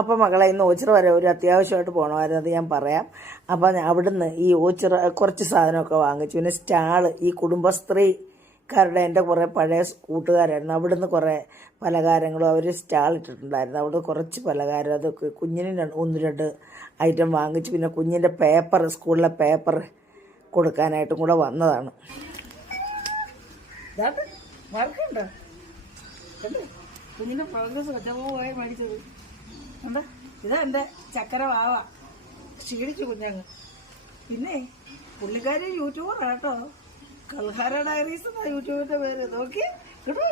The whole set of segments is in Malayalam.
അപ്പം മകളെ ഇന്ന് ഓച്ചിറ വരെ ഒരു അത്യാവശ്യമായിട്ട് പോകണമായിരുന്നു, അത് ഞാൻ പറയാം. അപ്പം അവിടുന്ന് ഈ ഓച്ചിറ കുറച്ച് സാധനമൊക്കെ വാങ്ങിച്ചു. പിന്നെ സ്റ്റാള്, ഈ കുടുംബശ്രീക്കാരുടെ എൻ്റെ കുറേ പഴയ കൂട്ടുകാരായിരുന്നു, അവിടുന്ന് കുറേ പലഹാരങ്ങളും അവർ സ്റ്റാൾ ഇട്ടിട്ടുണ്ടായിരുന്നു. അവിടെ കുറച്ച് പലഹാരം അതൊക്കെ കുഞ്ഞിന് 1-2 ഐറ്റം വാങ്ങിച്ചു. പിന്നെ കുഞ്ഞിൻ്റെ പേപ്പർ, സ്കൂളിലെ പേപ്പർ കൊടുക്കാനായിട്ടും കൂടെ വന്നതാണ്. വർക്കുണ്ടോ കുഞ്ഞിൻ്റെ പ്രോഗ്രസ് കൊച്ചമ്മ മേടിച്ചത് എന്താ? ഇതാ എൻ്റെ ചക്കര വാവ, ക്ഷീണിച്ചു കുഞ്ഞങ്ങ്. പിന്നെ പുള്ളിക്കാരി യൂട്യൂബറാണ് കേട്ടോ, കൽഹാര ഡയറീസ് എന്നാ യൂട്യൂബിൻ്റെ പേര്. നോക്കി കേട്ടോ,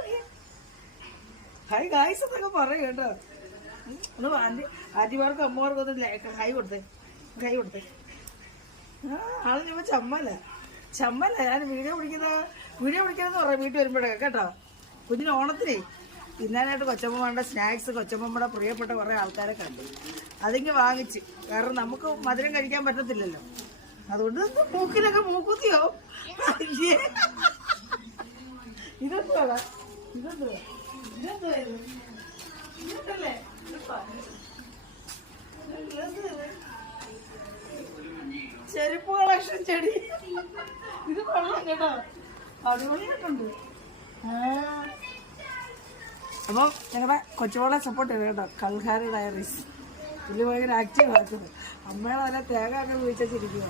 ഹൈ ഗായ്സ് എന്നൊക്കെ പറയും കേട്ടോ. ഒന്ന് ആന്റിമാർക്കും അമ്മമാർക്കും ഒന്ന് ഹൈ കൊടുത്തേ. ആളിനിപ്പോൾ ചമ്മല ഞാൻ വീഡിയോ പിടിക്കുന്നതെന്ന് പറയാം വീട്ടിൽ വരുമ്പോഴൊക്കെ കേട്ടോ. കുഞ്ഞിന് ഓണത്തിനേ തിന്നാനായിട്ട് കൊച്ചമ്മയുടെ സ്നാക്സ്, കൊച്ചമ്മയുടെ പ്രിയപ്പെട്ട കുറേ ആൾക്കാരെ കണ്ടു, അതിങ്ങ് വാങ്ങിച്ച്. കാരണം നമുക്ക് മധുരം കഴിക്കാൻ പറ്റത്തില്ലല്ലോ, അതുകൊണ്ട് മൂക്കിലൊക്കെ മൂക്കുത്തിയോ. ചെരുപ്പ് കളക്ഷൻ ചെടി, ഇത് കൊള്ളാം കേട്ടോ, അടിപൊളിയായിട്ടുണ്ട്. അപ്പോൾ ഞങ്ങളുടെ കൊച്ചുമോളെ സപ്പോർട്ട് ചെയ്തു കേട്ടോ, കൽഹാര ഡയറീസ്. പുള്ളി ഭയങ്കര ആക്റ്റീവ് ആക്കുന്നത്. അമ്മയുടെ നല്ല തേങ്ങ ഒക്കെ വീഴ്ചിരിക്കുക.